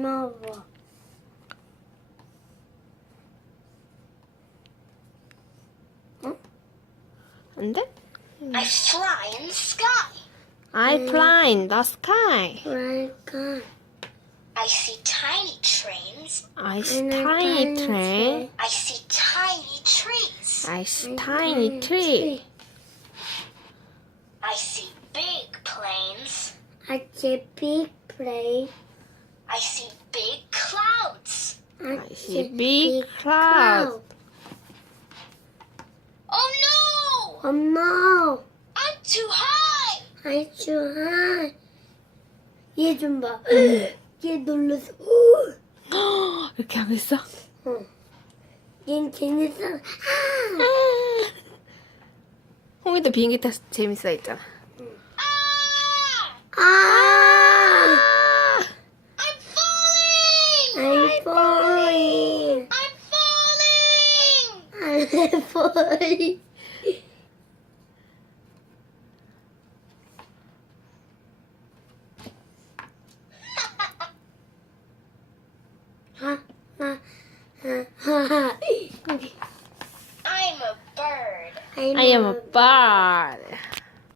먹어. 안 돼? I fly in the sky. I fly in the sky. 그러니까 I see tiny trains. I see tiny train. I see tiny trees. I see tiny tree. I see big planes. I see big plane. I see big clouds. I see big cloud. Oh no! Oh no! I'm too high! I too high. 얘 좀 봐. 얘 놀라서. 이렇게 하고 있어? 얘는 재밌어. 홍이도 비행기 타서 재밌어 했잖아. Ah! 아! I'm falling! I'm falling. I'm falling! I'm falling. I'm a bird. I am a bird.